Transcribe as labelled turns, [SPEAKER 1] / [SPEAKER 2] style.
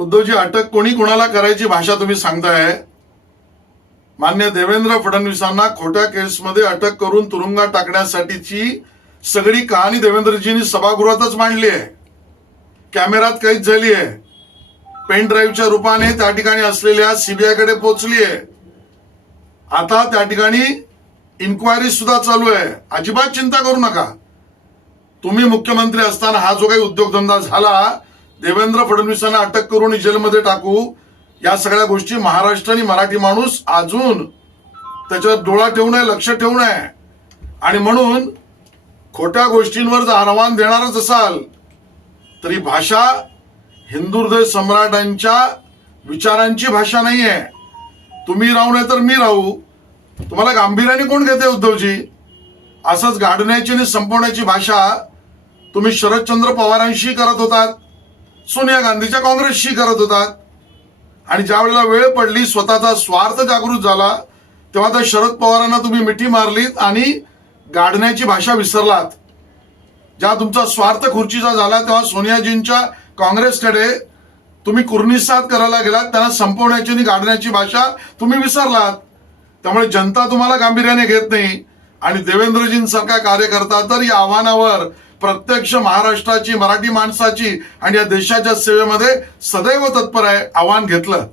[SPEAKER 1] उद्धवजी अटक कोणी कोणाला करायची भाषा तुम्ही सांगताय? मान्य देवेंद्र फडणवीसांना खोट्या केसमध्ये अटक करून तुरुंगात टाकण्यासाठीची सगळी कहाणी देवेंद्रजींनी सभागृहातच मांडली आहे. कॅमेरात कैद झाली आहे. पेन ड्राईव्हच्या रूपाने त्या ठिकाणी असलेल्या सीबीआयकडे पोहोचली आहे. आता त्या ठिकाणी इन्क्वायरी सुद्धा चालू आहे. अजिबात चिंता करू नका. तुम्ही मुख्यमंत्री असताना हा जो काही उद्योगधंदा झाला देवेंद्र फडणवीसांना अटक करून जेलमध्ये टाकू या सगळ्या गोष्टी महाराष्ट्र आणि मराठी माणूस अजून त्याच्यावर डोळा ठेवून आहे लक्ष ठेवून आहे आणि म्हणून खोट्या गोष्टींवर जर आव्हान देणारच असाल तरी भाषा हिंदू हृदय सम्राटांच्या विचारांची भाषा नाही आहे तुम्ही राहू नाही तर मी राहू. तुम्हाला गांभीर्याने कोण घेते उद्धवजी? असंच गाडण्याची आणि संपवण्याची भाषा तुम्ही शरदचंद्र पवारांशी करत होतात. सोनिया गांधीच्या काँग्रेसशी करत होता. आणि ज्या वेळेला वेळ पडली स्वतःचा स्वार्थ जागृत झाला तेव्हा त्या शरद पवारांना तुम्ही मिठी मारलीत आणि गाडण्याची भाषा विसरलात. ज्या तुमचा स्वार्थ खुर्चीचा झाला तेव्हा सोनियाजींच्या काँग्रेसकडे तुम्ही कुर्निसात करायला गेलात त्यांना संपवण्याची आणि गाडण्याची भाषा तुम्ही विसरलात. त्यामुळे जनता तुम्हाला गांभीर्याने घेत नाही. आणि देवेंद्रजींसारखा कार्यकर्ता तर या आव्हानावर प्रत्यक्ष महाराष्ट्राची मराठी माणसाची आणि या देशाच्या सेवेमध्ये सदैव तत्पर आहे आव्हान घेतलं.